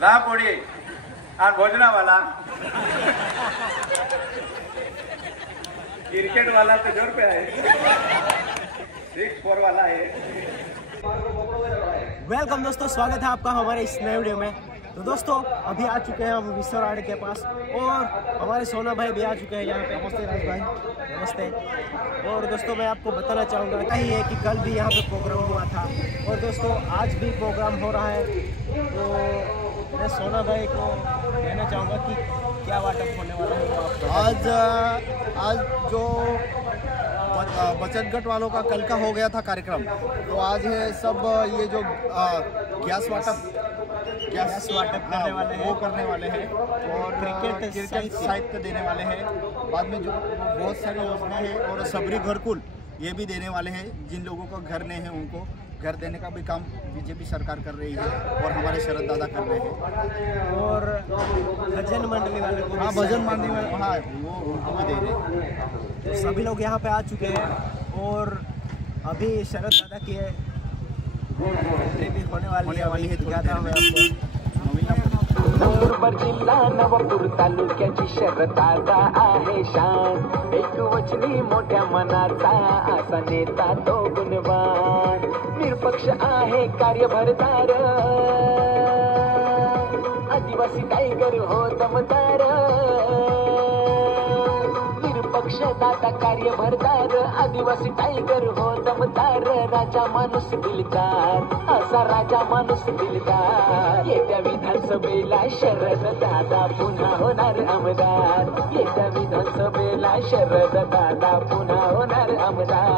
दहा पोळी आणि भोजनावाला क्रिकेट वाला तो 100 रुपये है, 6-4 वाला है। वेलकम दोस्तों, स्वागत है आपका हमारे इस नए वीडियो में। तो दोस्तों अभी आ चुके हैं हम विश्वराड़ के पास और हमारे सोना भाई भी आ चुके हैं यहाँ पे। नमस्ते राज भाई। नमस्ते। और दोस्तों मैं आपको बताना चाहूँगा यही है कि कल भी यहाँ पे प्रोग्राम हुआ था और दोस्तों आज भी प्रोग्राम हो रहा है। तो मैं सोना भाई को कहना चाहूँगा कि क्या वाटअप होने वाला है आज जो बचत गट वालों का कल का हो गया था कार्यक्रम, तो आज है सब ये जो गैस वाटअप करने वाले हैं, वो करने वाले हैं और क्रिकेट साहित्य देने वाले हैं। बाद में जो बहुत सारी योजनाएं हैं और सबरी घरकुल ये भी देने वाले हैं। जिन लोगों को घर नहीं है उनको घर देने का भी काम बीजेपी सरकार कर रही है और हमारे शरद दादा कर रहे हैं। और भजन मंडली वाले को, हाँ भजन मंडली वाले, हाँ वो उनको भी दे रहे हैं। तो सभी लोग यहाँ पे आ चुके हैं और अभी शरद दादा की भी होने वाली है। दिखाता हूँ मैं आपको। नंदुरबार जिल्हा नवापूर तालुक्याची शरद दादा आहे शान, एक वचनी मोठ्या मनाचा असा नेता तो गुणवान, निरपक्ष आहे कार्यभरदार, आदिवासी टायगर हो दमदार, निरपक्ष दादा कार्यभरदार, आदिवासी टायगर हो दमदार, राजा माणूस दिलदार, असा राजा माणूस दिलदार, येत्या विधानसभेला शरद दादा पुन्हा होणार आमदार, येत्या विधानसभेला शरद दादा पुन्हा होणार आमदार,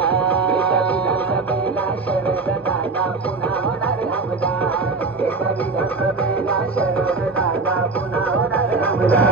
येत्या विधानसभेला शरद दादा पुन्हा होणार आमदार, येत्या विधानसभेला शरद दादा पुन्हा होणार आमदार।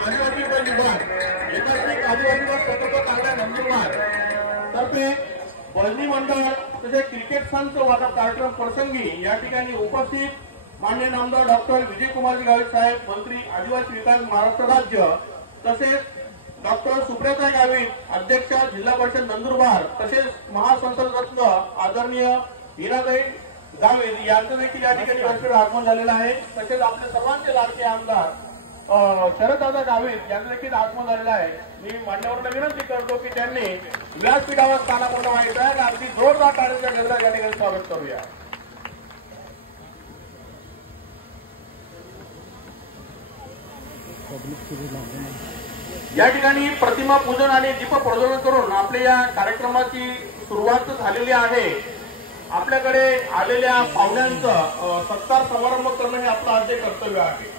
आदिवासी विभाग एकत्रित आदिवासी प्रकल्प तालुका नंदुरबार तर्फे बजनी मंडळ तसेच क्रिकेट संघ वाटप कार्यक्रम प्रसंगी या ठिकाणी उपस्थित माननीय नामदार डॉक्टर विजयकुमार गावित साहेब, मंत्री आदिवासी विकास महाराष्ट्र राज्य, तसेच डॉक्टर सुप्रियाताई गावित, अध्यक्ष जिल्हा परिषद नंदुरबार, तसेच महासंसद रत्न आदरणीय हिराताई गावित यांचं देखील या ठिकाणी वर्षभर आगमन झालेलं आहे। तसेच आपले सर्वांचे लाडके आमदार शरददादा गावित यांचं देखील आगमन झालेलं आहे। मी मान्यवरांना विनंती करतो की त्यांनी व्यासपीठावर स्थानापन्न व्हायचं आहे। अगदी जोरदार टाळ्यांच्या गजरात या ठिकाणी स्वागत करूया। या ठिकाणी प्रतिमा पूजन आणि दीप प्रज्वलन करून आपल्या या कार्यक्रमाची सुरुवात झालेली आहे। आपल्याकडे आलेल्या पाहुण्यांचं सत्कार समारंभ करणं हे आपलं आद्य कर्तव्य आहे।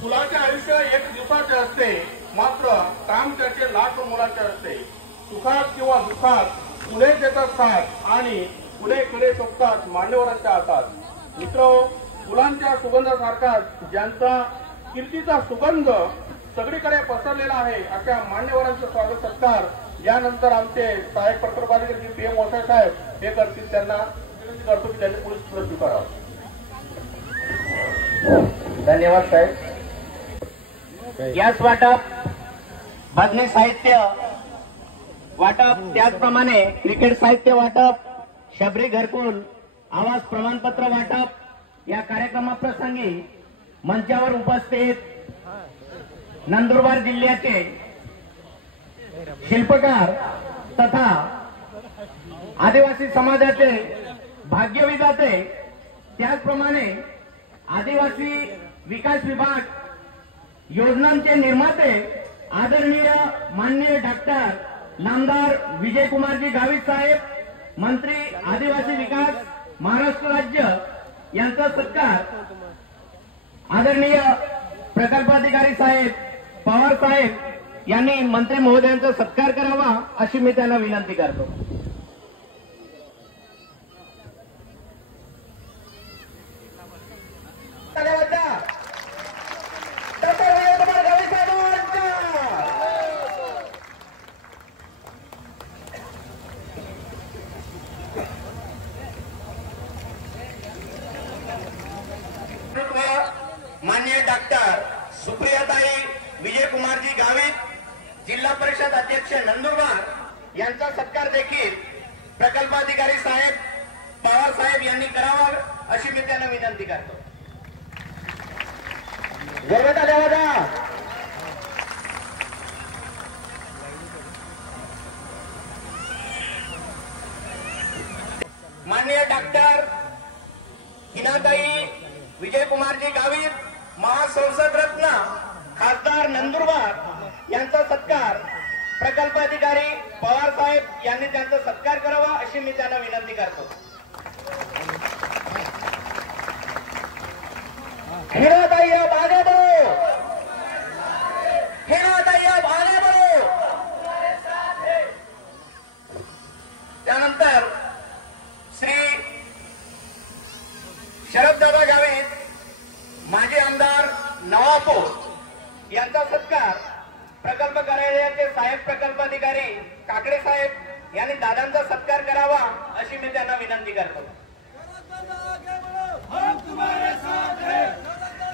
मुलाचे आयुष्य एक दिवसाचे असते, मात्र काम त्याचे लाख मुलाचे असते। सुखात किंवा दुःखात पुढे देतात साथ आणि पुढे कडे सोबतात मान्यवरांच्या हातात। मित्र, फुलांच्या सुगंधासारखा ज्यांचा कीर्तीचा सुगंध सगळीकडे पसरलेला आहे. अशा मान्यवरांचं स्वागत सत्कार यानंतर आमचे सहाय्यक पत्रकारिता PM मोसाळ साहेब हे करतील. त्यांना विनंती करतो की त्यांनी पुढील सूत्र स्वीकारावं. धन्यवाद साहेब. गॅस वाटप, भजनी साहित्य वाटप, त्याचप्रमाणे क्रिकेट साहित्य वाटप, शबरी घरकुल, आवास प्रमाणपत्र वाटप या कार्यक्रमाप्रसंगी मंचावर उपस्थित नंदुरबार जिल्ह्याचे शिल्पकार तथा आदिवासी समाजाचे भाग्यविधाते, त्याचप्रमाणे आदिवासी विकास विभाग योजनांचे निर्माते आदरणीय माननीय डॉक्टर नामदार विजयकुमारजी गावित साहेब, मंत्री आदिवासी विकास महाराष्ट्र राज्य यांचा सत्कार आदरणीय प्रकल्पाधिकारी साहेब पवार साहेब यांनी मंत्री महोदयांचा सत्कार करावा अशी मी त्यांना विनंती करतो. माननीय डॉक्टर सुप्रियाताई विजयकुमारजी गावित, जिल्हा परिषद अध्यक्ष नंदुरबार यांचा सत्कार देखील प्रकल्पाधिकारी साहेब पवार साहेब यांनी करावा अशी मी त्यांना विनंती करतो. जोरात आवाज. माननीय डॉक्टर हिनाताई विजयकुमारजी गावित, महासंसद रत्न, खासदार नंदुरबार यांचा सत्कार प्रकल्पाधिकारी पवार साहेब यांनी त्यांचा सत्कार करावा अशी मी त्यांना विनंती करतो. हिनाताई अब आगे बढ़ो, हिनाताई अब आगे बढ़ो. त्यानंतर श्री शरददादा गावित, माजी आमदार नवापूर यांचा सत्कार प्रकल्प कार्यालयाचे साहेब प्रकल्पाधिकारी काकडे साहेब यांनी दादांचा सत्कार करावा अशी मी त्यांना विनंती करतो.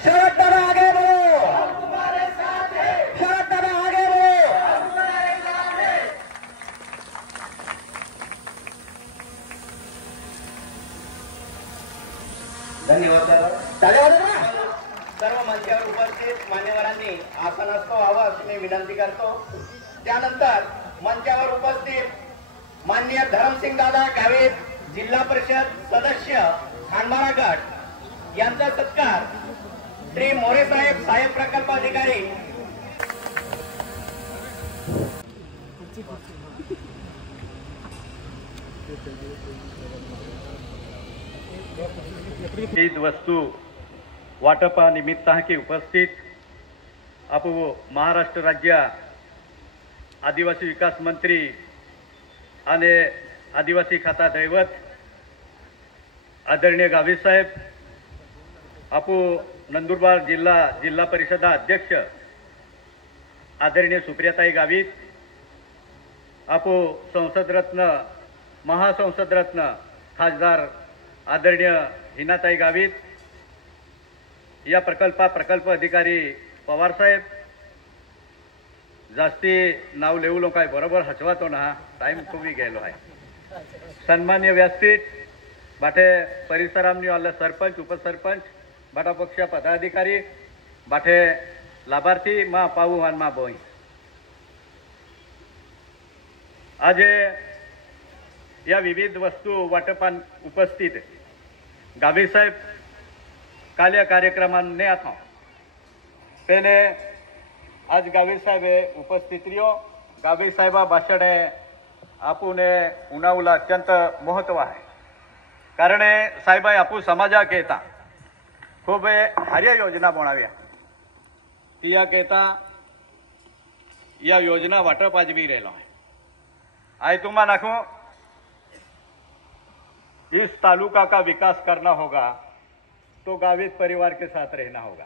शरद दादा आगे बढ़ो, शरद दादा आगे बढ़ो. धन्यवाद दादा. सर्व मंचावर उपस्थित मान्यवरांनी आसनस्थ व्हावं अशी मी विनंती करतो. त्यानंतर मंचावर उपस्थित माननीय धरमसिंग दादा गावित, जिल्हा परिषद सदस्य खांडमारा गट यांचा सत्कार श्री मोरे साहेब साहेब प्रकल्पाधिकारी विविध वस्तू वाटपा निमित्तांकी उपस्थित आपू महाराष्ट्र राज्य आदिवासी विकास मंत्री आणि आदिवासी खाता दैवत आदरणीय गावित साहेब, आपू नंदुरबार जिल्हा परिषद अध्यक्ष आदरणीय सुप्रियाताई गावित, आपू संसद रत्न महासंसद रत्न खासदार आदरणीय हिनाताई गावित, या प्रकल्प अधिकारी पवार साहेब, जास्ती नाव लेवलो काय बरोबर हचवातो ना, टाइम खूप गेलो आहे. सन्मान्य व्यासपीठ बाटे परिसरामनी वाला सरपंच उपसरपंच बाटा पक्ष पदाधिकारी बाटे लाभार्थी मा पाऊ आणि मा बोई, आज या विविध वस्तू वाटपान उपस्थित गावित साहेब काल या कार्यक्रमाने आता पहले आज गावित साहेब उपस्थित रियो. गावित साहेबा भाषण आपूने उन्हावला अत्यंत महत्व आहे, कारण साहेब आपू समाजाक येता खूप हार्य योजना बनाव्या, तिया कहता या योजना वाटप आज भी रहेलो है. आई तुम्हारा नाखो इस तालुका का विकास करना होगा तो गावित परिवार के साथ रहना होगा.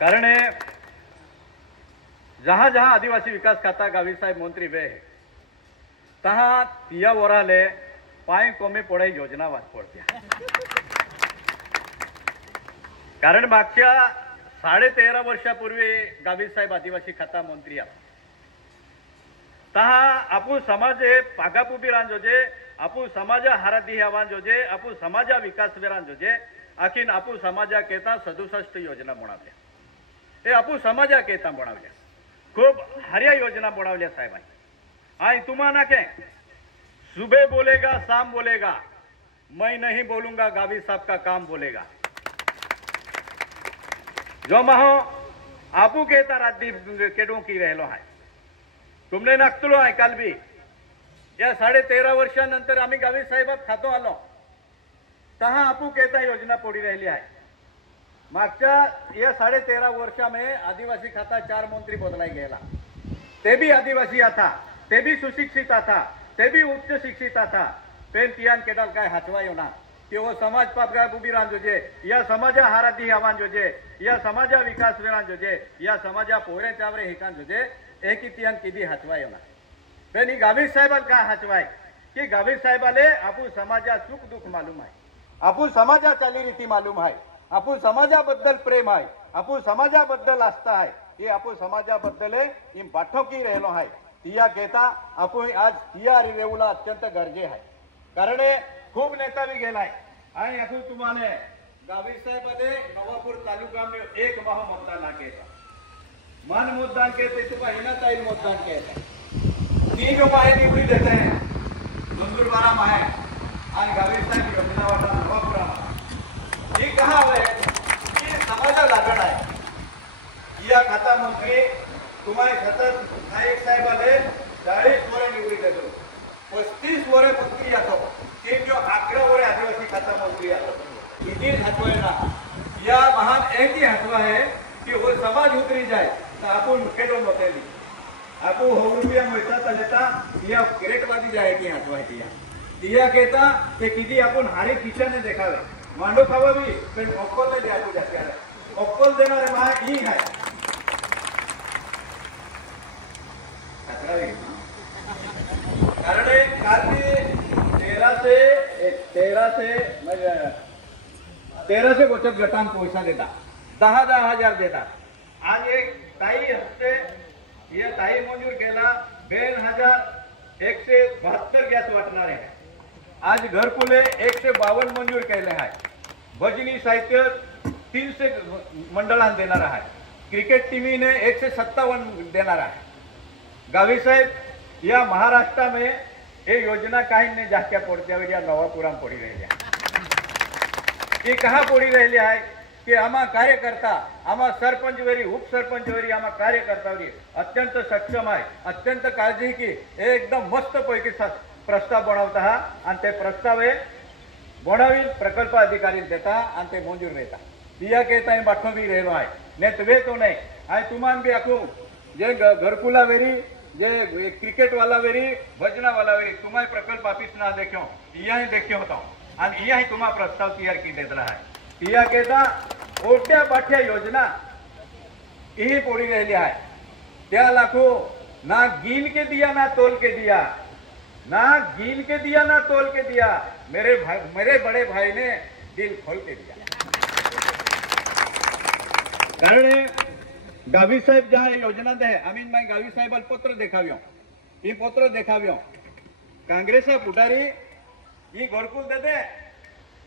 कारण जहाँ जहाँ आदिवासी विकास खाता गावी साहेब मंत्री वे तहाँ तिया वराले पाय कोमे पड़े योजना वाच पड़त्या कारण मागच्या 13.5 वर्षापूर्वी गावी साहेब आदिवासी खाता मंत्री तहा आपू समाज पागापुबी रांजोजे आपू समाजा हारादी हवान जोजे आपू समाजा विकास वेरान जोजे आखीन आपू समाजा केता 67 योजना बनवल्या हे आपू समाजा केता बनवल्या खूब हरिया योजना बनवल्या साहेब आई तुम्हारा के सुबह बोलेगा शाम बोलेगा मैं नहीं बोलूंगा गावी साहब का काम बोलेगा जो महो आपू कहता राधी केडू की रहलो है तुमने नक्तलो आहे काल बी या 13.5 वर्षानंतर आम्ही गावी साहेबात खातो आलो तहा आपू कहता योजना पड़ी राहिली आहे मागच्या या 13.5 वर्षामध्ये आदिवासी खाता 4 मंत्री बदलाई गेला ते भी आदिवासी था ते भी सुशिक्षित था ते भी उच्च शिक्षित था पेन तियान केडाल काय हचवायो ना कि वो समाज पापगा बुबी रान जोजे या समाजा हारादी आवान जोजे या समाजा विकास वेरान जोजे या समाजा पोरे चावरे हिकान जोजे एक ही तियान किदी हचवायो ना पेनी गावी साहेबाल का हचवाय कि गावी साहेबाले आपू समाजा सुख दुख मालूम आहे आपू समाजा चालीरीती मालूम आहे आपू समाजाबद्दल प्रेम आहे आपू समाजाबद्दल आस्था आहे हे आपू समाजाबद्दल ही बाठोकी रहलो आहे तिया कहता आपू आज तिया रेवला अत्यंत गरजे आहे कारण खूप नेता बी गेलाय आणि आपू तुम्हाला गावी साहेबाले नवापूर तालुका में 1 माह मतदान केला मन मतदान कहते तो हिना ताईल मतदान कहते 3 माहे निवडी देते हैं नंदुरबारा माहे आणि गावी साहेब योजना वाटा नवापुरा ही कहा है कि समाजा लागण आहे या खाता मंत्री तुम्हारे सतत नायक साहेब आले 40 वर्ष निवडी देतो 35 वर्ष मंत्री आतो ते जो 11 वर्ष आदिवासी खाता मंत्री आतो किती हटवायला या महान एक ही हटवा है कि वो समाज उतरी जाए तो आपको मुकेटो मोतेली आपको हो रुपया मिलता लेता या ग्रेटवादी जाए कि हटवा दिया कहता कि किदी अपन हारी पीछे ने देखा है मांडो खावा भी फिर ऑक्कल ने दिया आपको जाके आ रहा ऑक्कल देना रे वहां ही है कारण काल भी 13 से बचत गटान पैसा देता 10,000 देता आज एक ताई हफ्ते ये ताई मंजूर केला 2,172 गॅस वाटणार आहे आज घरकुले 152 मंजूर केले आहे भजनी साहित्य 300 मंडळांना देणार आहे क्रिकेट टीमने 157 देणार आहे गावी साहेब या महाराष्ट्र में ये योजना कहीं ने जाके पड़ते हुए या नवापुरा पड़ी रही है ये कहाँ पड़ी रही है कि आमा कार्यकर्ता आमा सरपंच वेरी उपसरपंच वेरी आमा कार्यकर्ता वेरी अत्यंत सक्षम है अत्यंत काळजी की एकदम मस्त पैकी प्रस्ताव बनवता आणि ते प्रस्ताव बनवी प्रकल्प अधिकारी देता आणि ते मंजूर देता दिया कहता बाठो भी रहलो है ने तवे तो नहीं आई तुमान भी आखू जे घरकुला वेरी जे क्रिकेट वाला वेरी भजना वाला वेरी तुम्हारे प्रकल्प ऑफिस ना देखो यही देखियो होता आणि यही तुम्हारा प्रस्ताव तैयार की देता है तिया कहता ओट्या बाठ्या योजना यही पड़ी रही है त्या लाखो ना गिन के दिया ना तोल के दिया ना गिन के दिया ना तोल के दिया मेरे बड़े भाई ने दिल खोल के दिया कारण गावी साहेब जहाँ योजना दे आम्ही मैं गावी साहेबाल पत्र देखाव्यो ही पत्र देखाव्यो काँग्रेस फुटारी ही घरकुल देते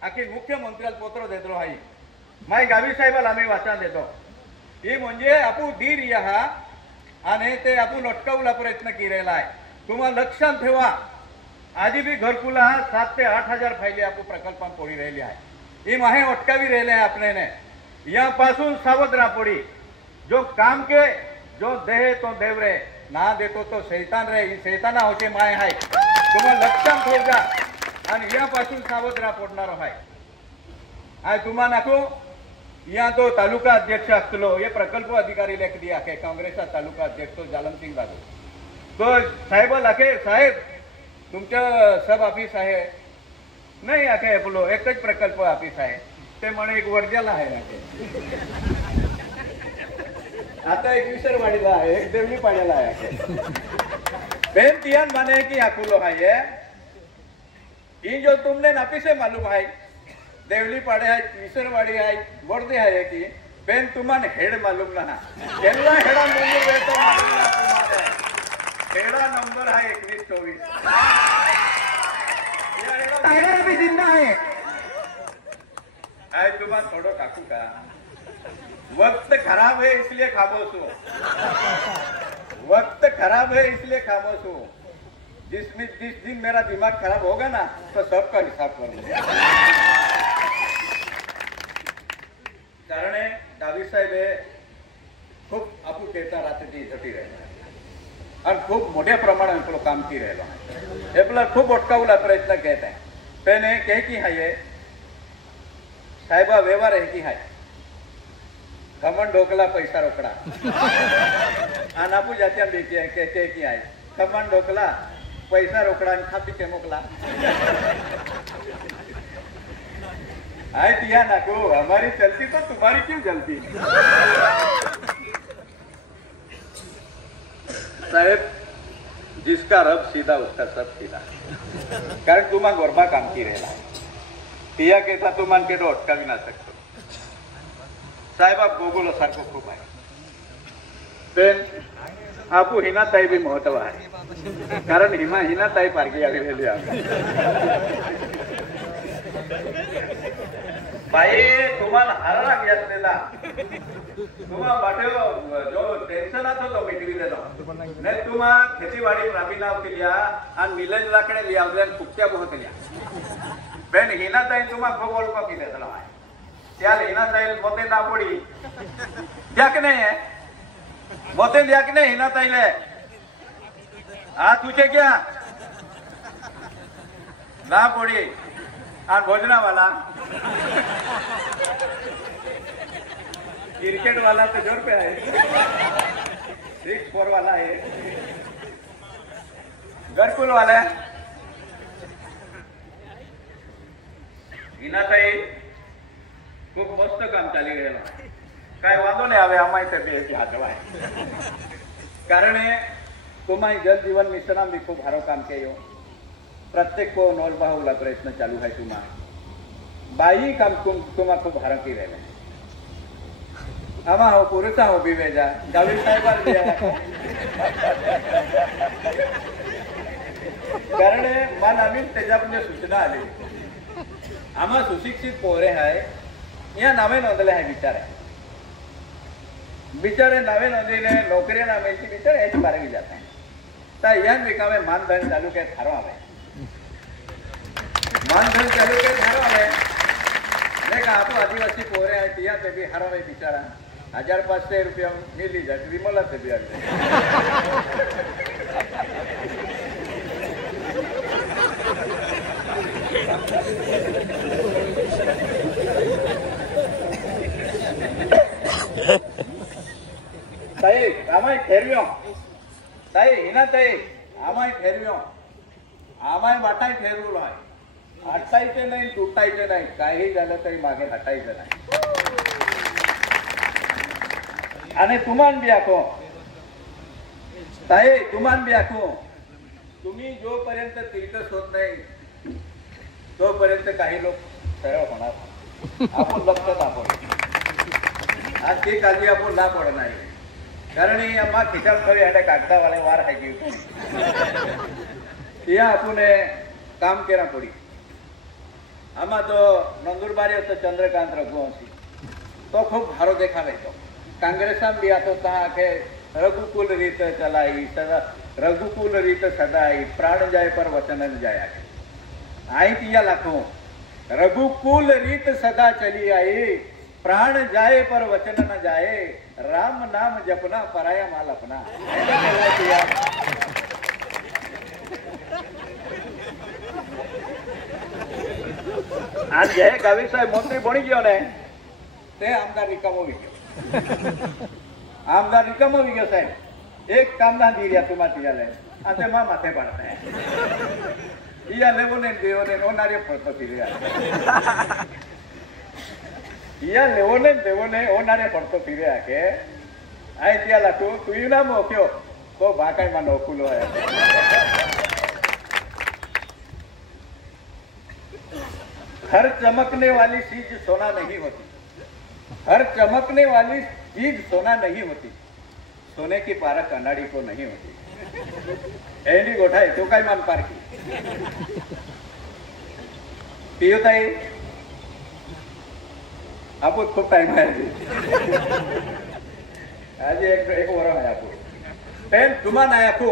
आखी मुख्यमंत्र्याला पत्र देतो हाई मैं गावी साहेबाला आम्ही वाचा देतो ही म्हणजे आपू धीर हा आणि ते आपण अटकावला प्रयत्न केलेला आहे तुम्हाला लक्षात ठेवा आधी भी घरकुला 7 ते 8,000 फायली आपू प्रकल्पात पडी राहिली आहे ही माहे अटकावी राहिले आहे आपल्याने यापासून सावध राहा पडी जो काम के जो दे तो देव रे ना देतो तो शैतान रे ही शैताना होते माय आहे तुम्हाला लक्षात ठेवा आणि यापासून सावध राहा पडणार आहे आज तुम्हाला नाको या तो तालुका अध्यक्ष असलो ये प्रकल्प अधिकारी लेख दिया के काँग्रेसचा तालुका अध्यक्ष तो जालम सिंग जाधव तो साहेब लाखे साहेब तुमच्या सब ऑफिस आहे नाही आखे बोलो एकच प्रकल्प ऑफिस आहे ते म्हणे एक वर्जाला आहे ना ते आता एक विसरवाडीला आहे, एक देवली पाड्याला आहे. बेन तियान माने की आकुलो है ये जो तुमने नापी से मालूम है देवली पाड़े है विसरवाड़ी है वर्दे है कि बेन तुमान हेड मालूम ना केला हेडा नंबर वेतो मालूम ना तुम्हारे हेडा नंबर है 2124 टाइगर अभी जिंदा है. आए तुमान थोड़ो काकू का वक्त खराब है इसलिए खामोश हूँ. वक्त खराब है इसलिए खामोश हूँ. जिस दिन मेरा दिमाग खराब होगा ना तो सबका हिसाब कर लूंगा. कारण डावी साहेब खूप आपू कहता राहते ती झटी राहिला आणि खूप मोठ्या प्रमाणात आपलं काम की राहिलो आहे. आपला खूप अटकावला प्रयत्न कहत आहे पण कह की आहे साहेबा व्यवहार आहे की हाय खमण ढोकला पैसा रोकडा आणि आपू जात्या बेकी आहे कहते की आहे खमण ढोकला पैसा रोकड़ा आणि खापी के मोकला आए तिया ना को हमारी चलती तो तुम्हारी क्यों जलती. साहेब जिसका रब सीधा उसका सब सीधा कारण तुम्हां गोरबा काम की रहेला तिया कहता तुमान के अटका भी ना सकतो. साहेब आप गोगोलो सारखो खूप आहे पण आपू हिनाताई बी महत्व आहे कारण हिनाताई पारखी आली गेली आहे. बाई तुम्हाला हारा घेतलेला तुम्हा बाटे जो टेन्शनात होतो मिटवी देलो नाही तुम्हा खेतीवाडी राबीना केल्या आणि मिलन लाकडे लियावल्या कुक्त्या बहुतल्या बेन हिनाताई तुम्हा खूप ओळख केले झाला आहे त्या हिनाताई मोते दापोडी त्या की नाही आहे मोते लिया कि नहीं हिना ताईले हाथ ऊंचे क्या ना पड़ी और भोजना वाला क्रिकेट वाला तो जोर पे है 6-4 वाला है घरकुल वाला हिना ताई खूप मस्त काम चाली गेलं काय वांधो नाही हवे आम्ही तब्येती हातवा आहे कारण तुम्हाला जल जीवन मिशन भी खूप हारो काम केयो प्रत्येक को नोल भावला प्रयत्न चालू है तुम्हा बाई काम तुम्हा खूप हारो की राहिले आम्हा हो पुरुषा हो बिवेजा गावी साहेबार कारण मान आम्ही त्याच्यामध्ये सूचना आली आम्हा सुशिक्षित पोरे आहे या नावे नोंदले आहे विचार आहे बिचारे नवे नोंदीने नोकरी नामेची बिचारे याची बारगी जात आहे तर या रिकामे मानधन तालुक्यात हरवावे मानधन तालुक्यात हरवावे नाही का आपण आदिवासी पोरे आहे तिया ते बी हरवावे बिचारा 1500 रुपया मिली जाते विमला ते बी ताई आम्ही ठेरव्यो ताई हिना ताई आम्ही ठेरव्यो आम्ही वाटाय ठेरवलो आहे हटायचे नाही तुटायचे नाही काही झालं तरी मागे हटायचं नाही आणि तुमान बी आखो ताई तुमान बी आखो तुम्ही जोपर्यंत तिरकस होत नाही तोपर्यंत काही लोक सरळ होणार आपण लक्षात आपण आज ती काळजी आपण ना पडत नाही कारण आम्हा खिशात खरी आहे कागदावाले वार आहे की या आपण काम केला पडी आम्हा तो नंदुरबारी होता चंद्रकांत रघुवंशी तो खूप भारो देखावे तो कांग्रेसा भी आतो था के रघुकुल रीत चलाई सदा रघुकुल रीत सदाई प्राण जाए पर वचन न जाया आई तिया लाखों रघुकुल रीत सदा चली आई प्राण जाए पर वचन न जाए राम नाम जपना पराया माल अपना आज जय गावी साहेब मंत्री बनी गयो ने ते आमदार रिकामो वी गयो आमदार रिकामो वी गयो साहेब एक काम ना दी रिया तुमा तियाले आते मा माथे पड़ता है इया लेवो ने देवो ने ओनारे फरतो फिरिया इया लेवो ने देवो ने ओनारे फरतो फिरिया के आय त्याला तू ना मोक्यो तो बाकाय मा नोकुलो है हर चमकने वाली चीज सोना नहीं होती, हर चमकने वाली चीज सोना नहीं होती, सोने की पारख कनाडी को नहीं होती। एनी गोठाय तो काय मान पारखी पियोताई आपण खूप टाइम आहे आज एक वर आहे आपण पेन तुम्हा नाही आपो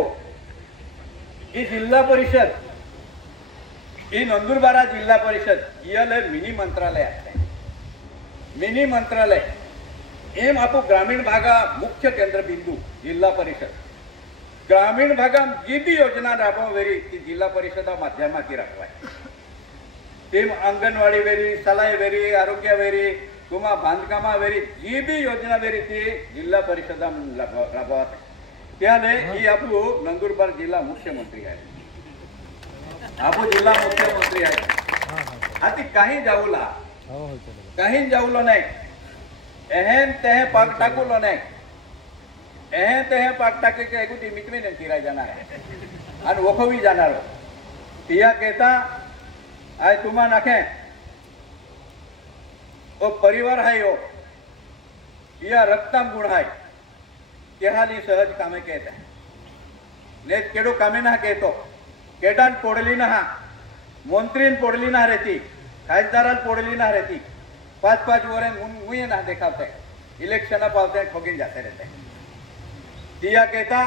ही जिल्हा परिषद ही नंदुरबार जिल्हा परिषद याला मिनी मंत्रालय आहे। मिनी मंत्रालय एम आपो ग्रामीण भागा मुख्य केंद्र बिंदू जिल्हा परिषद ग्रामीण भागा जी बी योजना राबववेरी ती जिल्हा परिषदा माध्यमाची राखवाय तेम अंगणवाडी वेरी सलाई वेरी आरोग्य वेरी किंवा बांधकामा वेरी जी बी योजना वेरी ती जिल्हा परिषदा राबवत त्याने ही आपू नंदुरबार जिल्हा मुख्यमंत्री आहे आपू जिल्हा मुख्यमंत्री आहे आती काही जाऊलो नाही एहेन तेहे पाक टाकूलो नाही एहेन तेहे पाक टाके के एगुती मितमे ने तिराय जाणार आहे आणि वखोवी जाणार तिया कहता आय तुमा नाखे ओ परिवार है यो या रक्तम गुण है तेहाली सहज कामे कहता है ने केडो कामे ना कहतो केडान पोडली ना मंत्रीन पोडली ना रहती खासदाराल पोडली ना रहती 5-5 वरे मुझे ना देखाते इलेक्शन पावते ठोकीन जाते रहते तिया कहता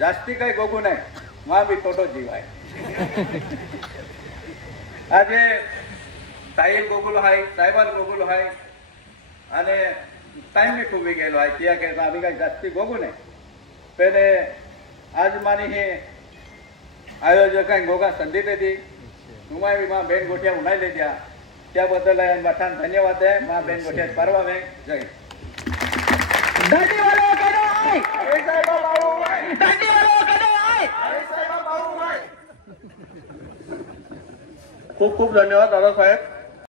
जास्ती काही गोगू नाही मा बी तोटो जीव आहे आज साहिल गोगुल है साहेबान गोगुल है आणि टाइम भी खूब गेलो आहे तिया कहता आम्ही काही जास्ती गोगू नाही पहले आज मानी हे आयोजकांक गोगा संधी देती तुम्हाला भी माँ बेन गोटिया उन्हाई ले दिया त्याबद्दल मठान धन्यवाद आहे माँ बेन गोटिया परवा में जय खूप खूप धन्यवाद दादा साहेब।